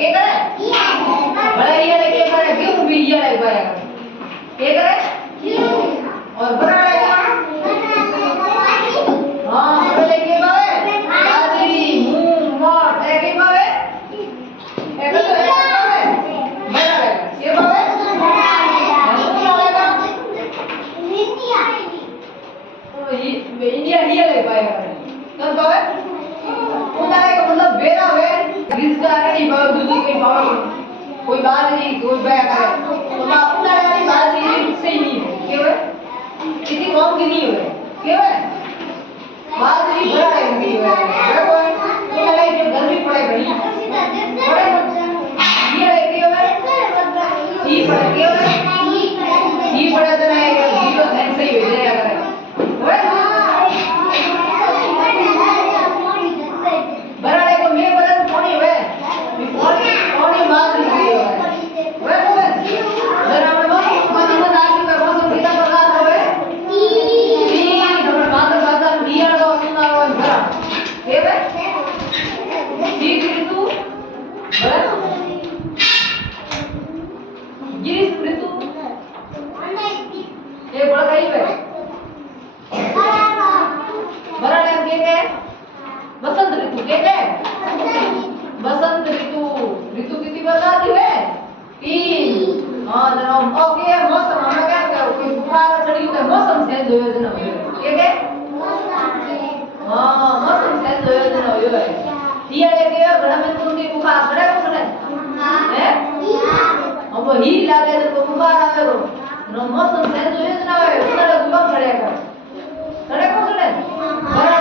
के करे बड़ा ये ले के करे क्यों भी ये ले पाया के करे और बड़ा ले हां बड़ा ले के बावे बाजरी मूंग मोठ ले के बावे एक तो है बावे बड़ा ले ये बावे इंडिया ही ले पाया कब बावे उन्हाळे का मतलब बेरा है रिस्का नहीं बावे दूसरी कोई बावे कोई बात नहीं कोई बया करे तो उन्हाळे वाली बात से ही नहीं है केवल कितनी कम की नहीं है केवल बात नहीं बड़ा है नहीं है बराबर उन्हाळे जो गर्मी पड़े बड़ी पड़े ये है केवल ही पड़े केवल ही पड़े तो नहीं जीरो धन से ही हो जाएगा करे बराड़े को मैं बड़ा कोनी है कोनी बात नहीं है वे जरा मन आदमी का मौसम कितना बदलाव होवे हमर बात दिया तो सुना रो बरा केवे ठीक ऋतु बरा गिरीश ऋतु ये बड़ा कहीं है बराड़े के बसंत ऋतु के बसंत ऋतु ऋतु कितनी बताती है 3 हां जनाब ओके मौसम हमें क्या करो कोई बुखार चढ़ी है मौसम चेंज हो जना के हां मौसम चेंज हो जना हो है ये के बड़ा में तुम की बुखार चढ़े को चढ़े हैं अब ही लागे तो बुखार आवे रो न मौसम चेंज हो जना है उधर बुखार चढ़ेगा चढ़े को चढ़े